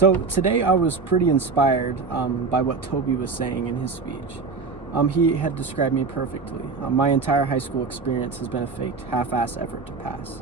So today I was pretty inspired by what Toby was saying in his speech. He had described me perfectly. My entire high school experience has been a faked, half-ass effort to pass.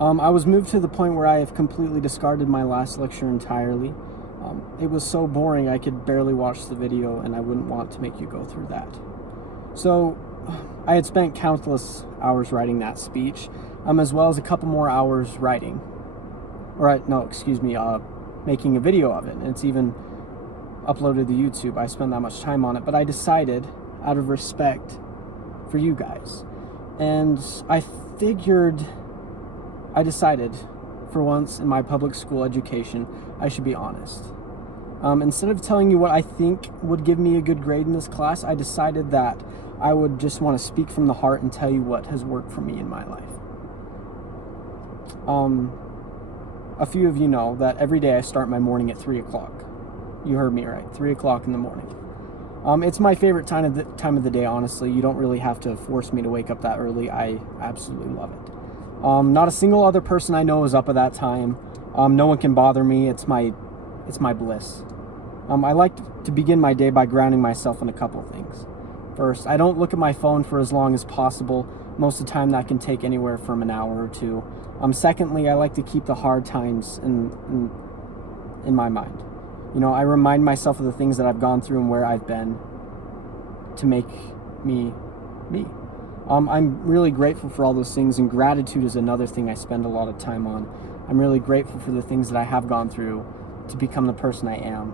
I was moved to the point where I have completely discarded my last lecture entirely. It was so boring I could barely watch the video, and I wouldn't want to make you go through that. So I had spent countless hours writing that speech, as well as a couple more hours writing. Making a video of it, and it's even uploaded to YouTube. I spent that much time on it, but I decided, out of respect for you guys, and I decided, for once in my public school education, I should be honest. Instead of telling you what I think would give me a good grade in this class, I decided that I would just want to speak from the heart and tell you what has worked for me in my life. A few of you know that every day I start my morning at 3 o'clock. You heard me right, 3 o'clock in the morning. It's my favorite time of the day, honestly. You don't really have to force me to wake up that early. I absolutely love it. Not a single other person I know is up at that time. No one can bother me. It's my bliss. I like to begin my day by grounding myself in a couple of things. First, I don't look at my phone for as long as possible. Most of the time that can take anywhere from an hour or two. Secondly, I like to keep the hard times in my mind. You know, I remind myself of the things that I've gone through and where I've been to make me me. I'm really grateful for all those things, and gratitude is another thing I spend a lot of time on. I'm really grateful for the things that I have gone through to become the person I am.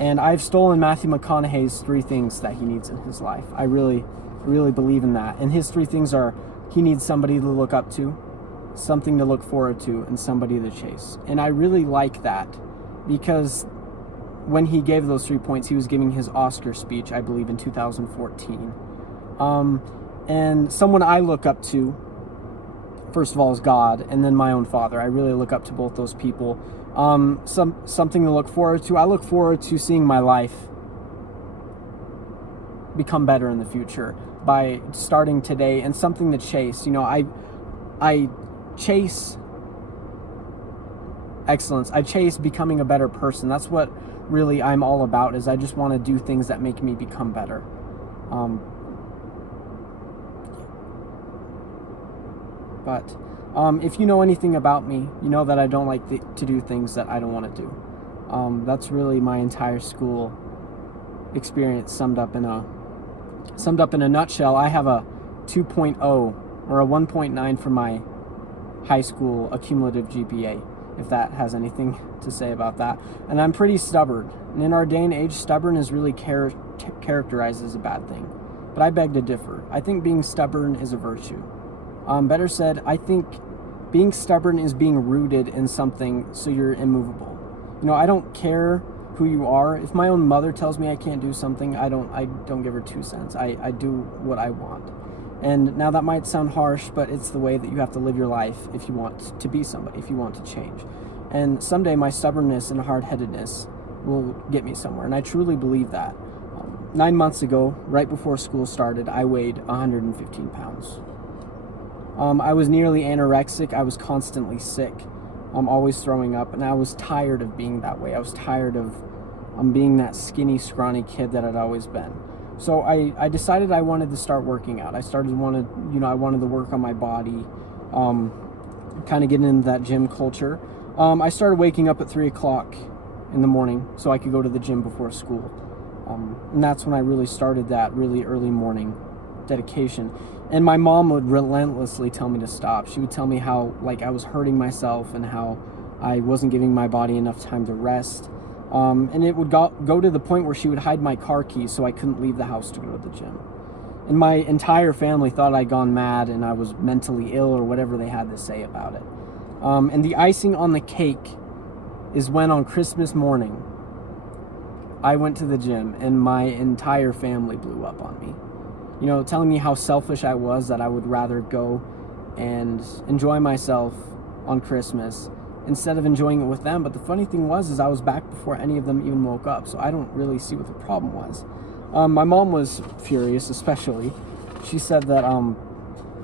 And I've stolen Matthew McConaughey's 3 things that he needs in his life. I really believe in that. And his 3 things are: he needs somebody to look up to, something to look forward to, and somebody to chase. And I really like that, because when he gave those 3 points, he was giving his Oscar speech, I believe, in 2014. And someone I look up to, first of all, is God, and then my own father. I really look up to both those people. Something to look forward to. I look forward to seeing my life become better in the future by starting today, and something to chase. You know, I chase excellence. I chase becoming a better person. That's what really I'm all about, is I just want to do things that make me become better. But if you know anything about me, you know that I don't like to do things that I don't want to do. That's really my entire school experience summed up in a nutshell. I have a 2.0 or a 1.9 for my high school accumulative GPA, if that has anything to say about that. And I'm pretty stubborn. And in our day and age, stubborn is really characterized as a bad thing. But I beg to differ. I think being stubborn is a virtue. Better said, I think being stubborn is being rooted in something so you're immovable. You know, I don't care who you are. If my own mother tells me I can't do something, I don't give her 2 cents. I do what I want. And now that might sound harsh, but it's the way that you have to live your life if you want to be somebody, if you want to change. And someday my stubbornness and hard-headedness will get me somewhere, and I truly believe that. 9 months ago, right before school started, I weighed 115 pounds. I was nearly anorexic. I was constantly sick. Always throwing up, and I was tired of being that way. I was tired of being that skinny, scrawny kid that I'd always been. So I decided I wanted to start working out. I wanted to work on my body, kind of getting into that gym culture. I started waking up at 3 o'clock in the morning so I could go to the gym before school. And that's when I really started that really early morning dedication. And my mom would relentlessly tell me to stop. She would tell me how I was hurting myself and how I wasn't giving my body enough time to rest. And it would go to the point where she would hide my car keys so I couldn't leave the house to go to the gym. And my entire family thought I'd gone mad and I was mentally ill, or whatever they had to say about it. And the icing on the cake is when on Christmas morning I went to the gym and my entire family blew up on me. You know, telling me how selfish I was, that I would rather go and enjoy myself on Christmas instead of enjoying it with them. But the funny thing was I was back before any of them even woke up, so I don't really see what the problem was. My mom was furious, especially. She said that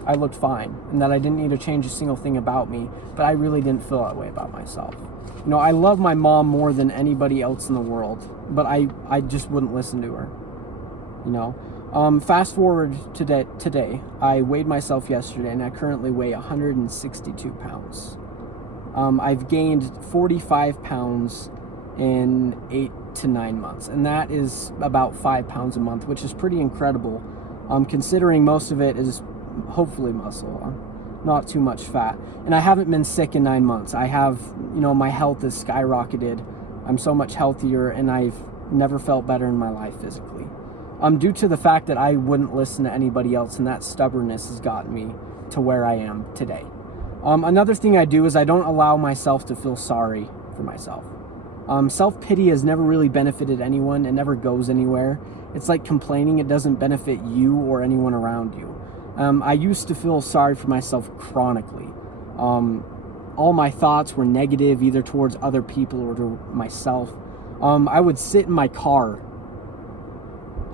I looked fine and that I didn't need to change a single thing about me, but I really didn't feel that way about myself. You know, I love my mom more than anybody else in the world, but I just wouldn't listen to her. You know, fast forward to today, I weighed myself yesterday and I currently weigh 162 pounds. I've gained 45 pounds in 8 to 9 months, and that is about 5 pounds a month, which is pretty incredible, considering most of it is hopefully muscle, not too much fat. And I haven't been sick in 9 months. I have, you know, my health has skyrocketed. I'm so much healthier, and I've never felt better in my life physically. Due to the fact that I wouldn't listen to anybody else, and that stubbornness has gotten me to where I am today. Another thing I do is I don't allow myself to feel sorry for myself. Self-pity has never really benefited anyone. It never goes anywhere. It's like complaining. It doesn't benefit you or anyone around you. I used to feel sorry for myself chronically. All my thoughts were negative, either towards other people or to myself. I would sit in my car,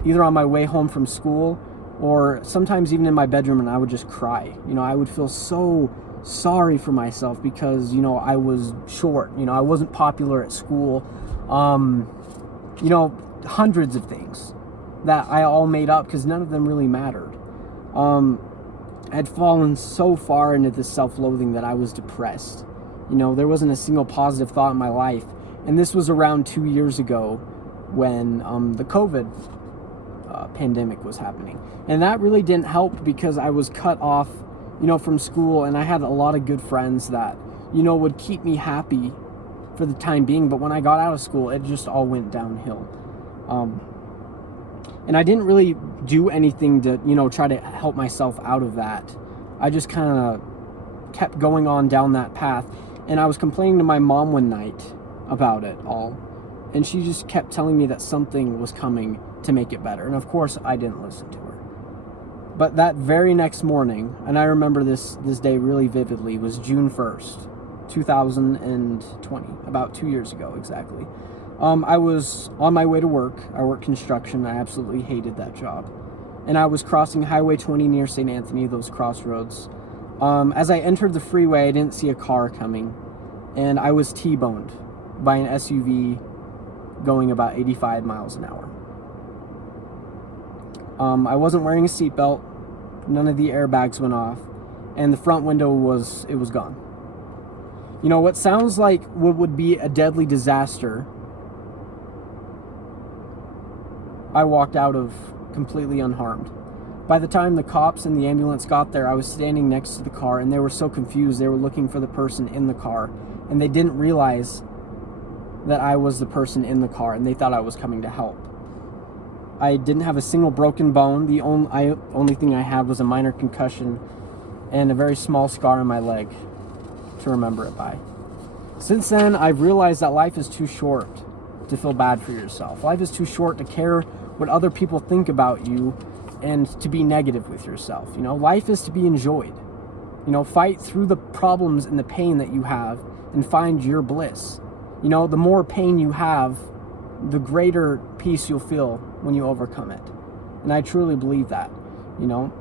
either on my way home from school or sometimes even in my bedroom, and I would just cry. You know, I would feel so sorry for myself because, you know, I was short. You know, I wasn't popular at school. You know, hundreds of things that I all made up because none of them really mattered. I had fallen so far into this self-loathing that I was depressed. You know, there wasn't a single positive thought in my life. And this was around 2 years ago when the COVID pandemic was happening. And that really didn't help because I was cut off, you know, from school, and I had a lot of good friends that, you know, would keep me happy for the time being. But when I got out of school, it just all went downhill. And I didn't really do anything to, you know, try to help myself out of that. I just kind of kept going on down that path. And I was complaining to my mom one night about it all. And she just kept telling me that something was coming to make it better. And of course, I didn't listen to her. But that very next morning, and I remember this day really vividly, was June 1st, 2020, about 2 years ago exactly. I was on my way to work. I work construction. I absolutely hated that job. And I was crossing Highway 20 near St. Anthony, those crossroads. As I entered the freeway, I didn't see a car coming, and I was T-boned by an SUV going about 85 miles an hour. I wasn't wearing a seatbelt. None of the airbags went off, and the front window was gone. You know, what sounds like what would be a deadly disaster, I walked out of completely unharmed. By the time the cops and the ambulance got there, I was standing next to the car, and they were so confused. They were looking for the person in the car, and they didn't realize that I was the person in the car, and they thought I was coming to help. I didn't have a single broken bone. The only thing I had was a minor concussion and a very small scar on my leg to remember it by. Since then, I've realized that life is too short to feel bad for yourself. Life is too short to care what other people think about you and to be negative with yourself. You know, life is to be enjoyed. You know, fight through the problems and the pain that you have and find your bliss. You know, the more pain you have, the greater peace you'll feel when you overcome it. And I truly believe that. You know,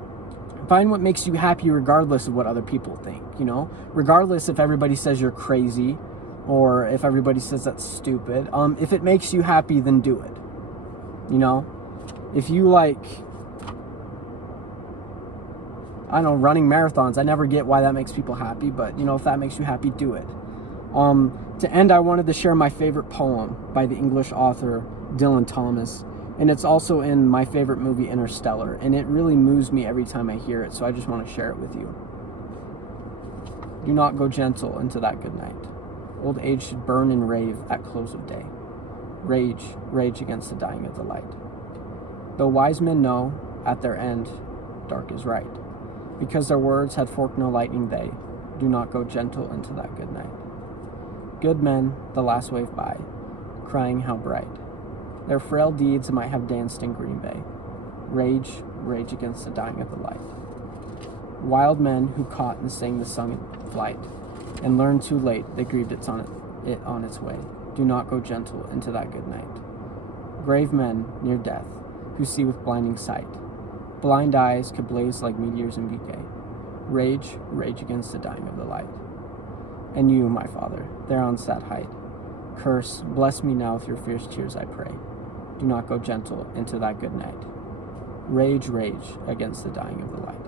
find what makes you happy regardless of what other people think. You know, regardless if everybody says you're crazy or if everybody says that's stupid. If it makes you happy, then do it. You know, if you like, I don't know, running marathons, I never get why that makes people happy, but you know, if that makes you happy, do it. To end, I wanted to share my favorite poem by the English author Dylan Thomas, and it's also in my favorite movie Interstellar, and it really moves me every time I hear it, so I just want to share it with you. Do not go gentle into that good night. Old age should burn and rave at close of day. Rage, rage against the dying of the light. Though wise men know, at their end, dark is right. Because their words had forked no lightning, they do not go gentle into that good night. Good men, the last wave by, crying how bright. Their frail deeds might have danced in Green Bay. Rage, rage against the dying of the light. Wild men who caught and sang the song in flight, and learned too late they grieved it on its way. Do not go gentle into that good night. Grave men near death, who see with blinding sight. Blind eyes could blaze like meteors and be gay. Rage, rage against the dying of the light. And you, my Father, there on sad height, curse, bless me now with your fierce tears, I pray. Do not go gentle into that good night. Rage, rage against the dying of the light.